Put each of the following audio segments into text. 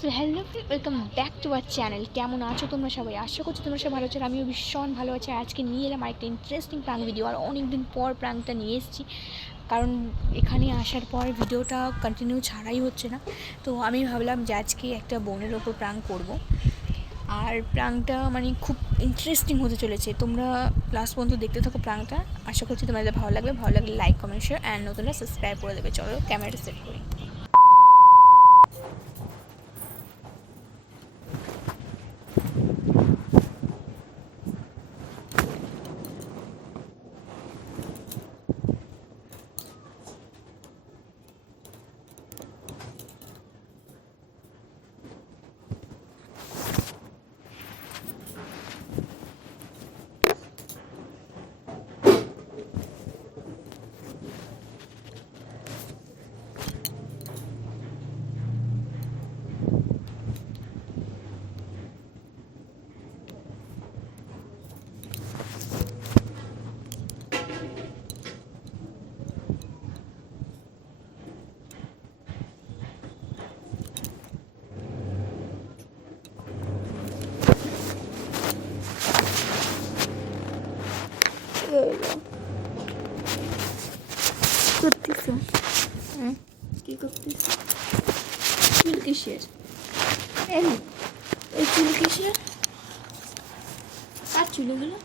So hello welcome back to our channel. কেমন আছো তোমরা সবাই? আশা করছি তোমরা সবাই ভালো আছো। আমিও ভীষণ ভালো আছি। আজকে নিয়ে এলাম আরেকটা ইন্টারেস্টিং প্রাঙ্ক ভিডিও। আর অনেক দিন পর প্রাঙ্কটা নিয়ে এসেছি, কারণ এখানে আসার পর ভিডিওটা কন্টিনিউ ছাড়াই হচ্ছে না। তো আমি ভাবলাম যে আজকে একটা বোনের ওপর প্রাঙ্ক করব। আর প্রাঙ্কটা মানে খুব ইন্টারেস্টিং হতে চলেছে। তোমরা লাস্ট পর্যন্ত দেখতে থাকো প্রাঙ্কটা। আশা করছি তোমাদের ভালো লাগলে লাইক কমেন্ট শেয়ার অ্যান্ড নতুনরা সাবস্ক্রাইব করে দেবে। চলো ক্যামেরাটা সেট করি। করতেছো? কি করতেছো? চুল কিসের? এই চুল কিসের? কার চুল এগুলো?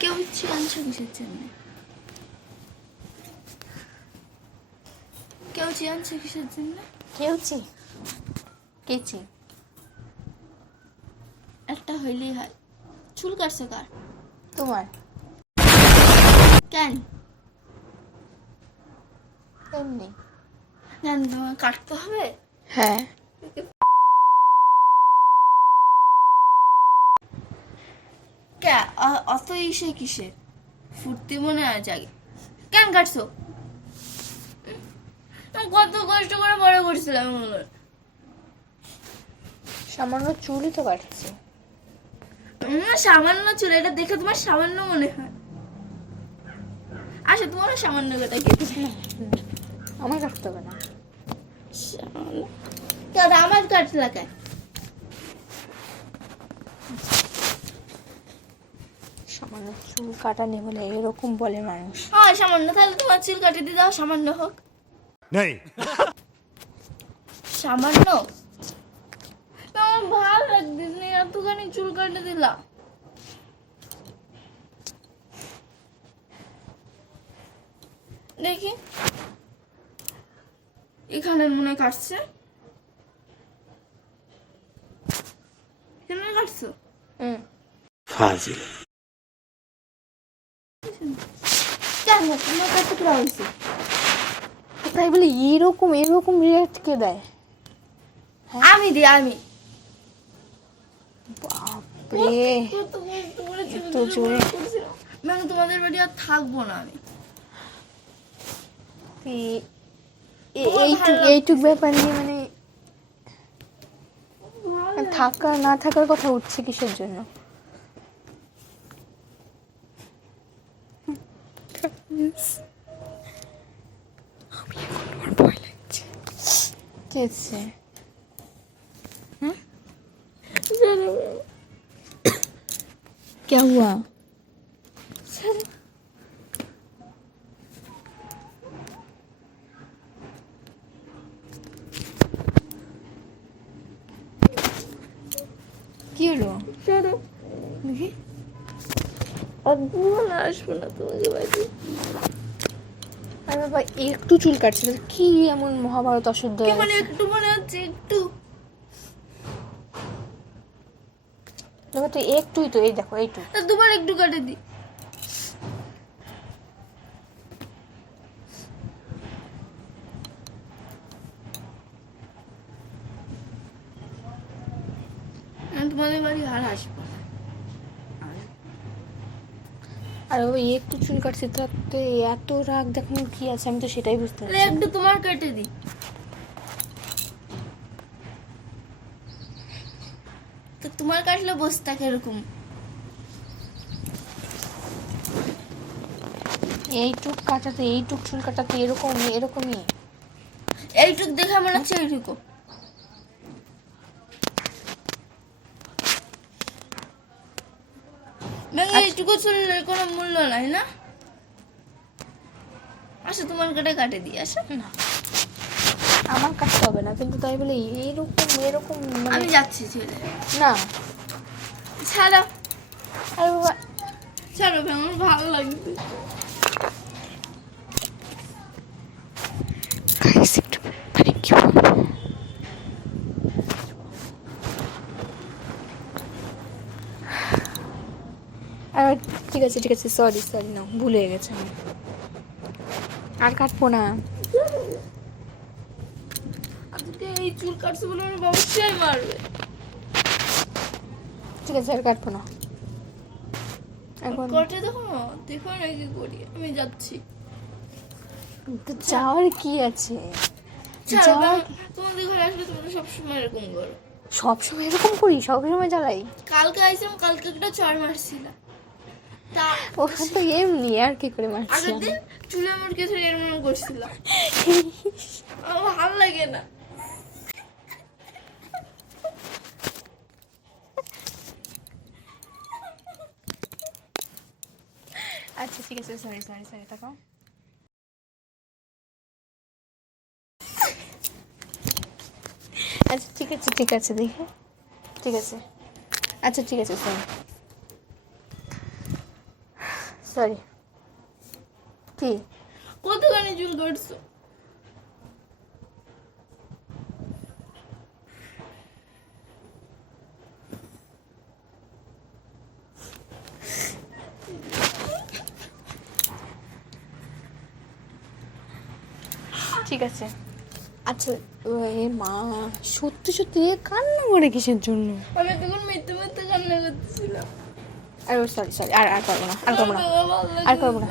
কেউ ইচ্ছে আনছো কিসের জন্য? কেউ আনছো কিসের জন্য? কেচি একটা হইলেই হয়। চুল কাটছো কার? তোমার। কেন? এমনি। কেন তোমার কাটতে হবে? হ্যাঁ। অত ইসে কিসের? ফুর্তি মনে হয় জাগে। কেন কাটছো? কত কষ্ট করে বড় করছিলাম ওগুলো। সামান্য চুলই তো কাটছে। সামান্য চুল, এটা দেখে তোমার সামান্য মনে হয়? আচ্ছা, তোমার সামান্য কথা কেটেছে না, আমার কাটতে হবে না। আমার কাটলা কেন? সামান্য চুল কাটা নেই বলে এরকম বলে মানুষ। হ্যাঁ সামান্য, তাহলে তোমার চুল কাটিয়ে দিয়ে দাও, সামান্য হোক। নেই সামান্য আমার ভালো লাগতেছে, এতখানি চুল কাটে দিলা। দেখি এখানে মনে কাটছে, এখানে কাটছো। ফাজিল। কেন তোমার কাছে কি হয়েছে? তাই বলে এরকম এরকম রিয়াক্ট কে দেয়? আমি দিই, আমি। বাপরে, এত জোরে। আমি তোমাদের বাড়ি আর থাকবো না। আমি এইটুক ব্যাপার নিয়ে মানে থাকা না থাকার কথা উঠছে কিসের জন্য? আমি এখন আমার ভয় লাগছে। কি হচ্ছে? क्या हुआ? কি হলো? দেখি। আসবো না তোমাকে বাড়ি। আরে বাবা, একটু চুল কাটছে, কি এমন মহাভারত অশুদ্ধ হয়ে মানে গেছে? একটু মনে হচ্ছে, একটু। দেখো তো, একটুই তো, এই দেখো এইটু। তোমার একটু কাটে দি। তোমাদের বাড়ি আর আসবো না। আর ওই একটু চুল কাটছে, তাতে এত রাগ দেখানোর কি আছে? আমি তো সেটাই বুঝতে পারছি না। একটু তোমার কেটে দি। তো তোমার কাটলে বসে থাকে এরকম। এইটুক কাটাতে, এইটুক চুল কাটাতে এরকমই। এইটুক দেখে মনে হচ্ছে এইটুকু। ব্যাঙে এইটুকু চুলের কোনো মূল্য নাই না? আচ্ছা তোমার কাটে দিই আসা। না আমার কাটতে হবে না, কিন্তু তাই বলে এরকম মানে আমি যাচ্ছি চলে। না। ছাড়ো আরে বাবা, ছাড়ো ব্যাঙ, আমার ভালো লাগবে। গাইস একটু মানে কি বলবো, আর ঠিক আছে সরি না, ভুলে গেছে আমি, আর কাটবো না। আজকে এই চুল কাটছে বলে আমার বাবা সেই মারবে। ঠিক আছে আর কাটবো না এখন। কটে দেখো না কি করি, আমি যাচ্ছি। তো যাওয়ার কি আছে? ছাড়ো ব্যাঙ, তোমাদের ঘরে আসলে তোমরা সবসময় এরকম করো। সবসময় এরকম করি, সবসময় জ্বালাই? কালকে আইছিলাম, কালকে একটা চড় মারছিলাম। তা ওখান তো এমনি আর কি করে মারছি আগের আমি? দিন চুলে আমার কে ধরে এরকম করছিলাম, আমার ভালো লাগে না। আচ্ছা ঠিক আছে, সরি তাকাও। আচ্ছা ঠিক আছে দেখে, ঠিক আছে, আচ্ছা ঠিক আছে, সরি কি? কতখানি চুল কাটছো? ঠিক আছে। আচ্ছা এ মা, সত্যি এ কান্না করে কিসের জন্য? আমি তখন মিথ্যে কান্না করতেছিলাম। আর সরি আর করবো না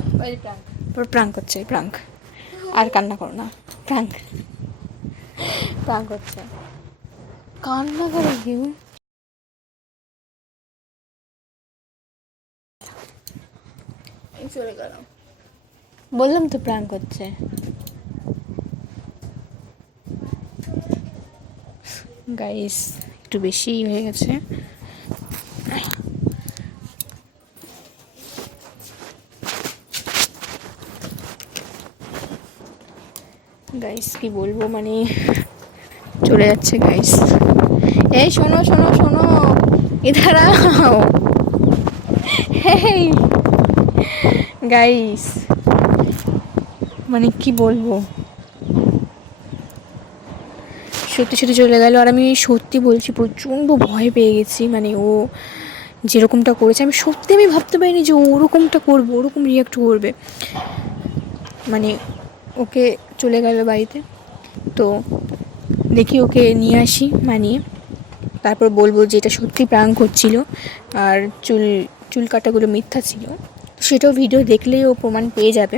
প্রাঙ্ক করছে, প্রাঙ্ক, আর কান্না করো না, প্রাঙ্ক করছে, কান্না করে কেউ? চলে গেলাম। বললাম তো প্রাঙ্ক করছে। গাইস একটু বেশি হয়ে গেছে। গাইস কি বলবো, মানে চলে যাচ্ছে গাইস। এই শোনো ইধার আও, হেই গাইস, মানে কি বলবো, সত্যি চলে গেল। আর আমি সত্যি বলছি প্রচণ্ড ভয় পেয়ে গেছি, মানে ও যেরকমটা করেছে আমি ভাবতে পারিনি যে ও ওরকমটা করবে, ওরকম রিয়াক্ট করবে। মানে ওকে চলে গেল বাড়িতে, তো দেখি ওকে নিয়ে আসি মানিয়ে, তারপর বলবো যে এটা সত্যি প্রাঙ্ক হচ্ছিল আর চুল কাটাগুলো মিথ্যা ছিল, সেটাও ভিডিও দেখলেই ও প্রমাণ পেয়ে যাবে।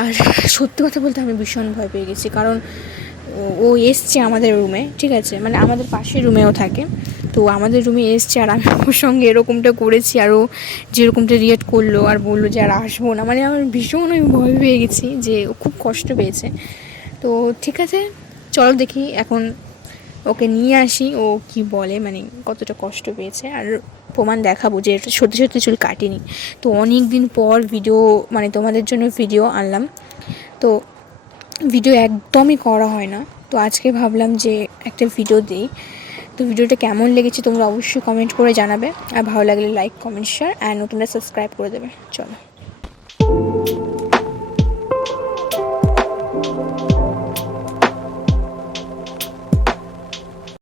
আর সত্যি কথা বলতে আমি ভীষণ ভয় পেয়ে গেছি, কারণ ও এসছে আমাদের রুমে, ঠিক আছে, মানে আমাদের পাশের রুমেও থাকে, তো আমাদের রুমে এসছে আর আমি ওর সঙ্গে এরকমটা করেছি, আর ও যেরকমটা রিয়েক্ট করলো আর বললো যে আর আসবো না, মানে আমার ভীষণ আমি ভয় পেয়ে গেছি, যে ও খুব কষ্ট পেয়েছে। তো ঠিক আছে চলো দেখি এখন ওকে নিয়ে আসি, ও কি বলে, মানে কতটা কষ্ট পেয়েছে, আর প্রমাণ দেখাবো যে এটা সত্যি চুল কাটিনি। তো অনেক দিন পর ভিডিও, মানে তোমাদের জন্য ভিডিও আনলাম, তো ভিডিও একদমই করা হয় না, তো আজকে ভাবলাম যে একটা ভিডিও দিই। তো ভিডিওটা কেমন লেগেছে তোমরা অবশ্যই কমেন্ট করে জানাবে, আর ভালো লাগলে লাইক কমেন্ট শেয়ার অ্যান্ড তোমরা সাবস্ক্রাইব করে দেবে। চলো।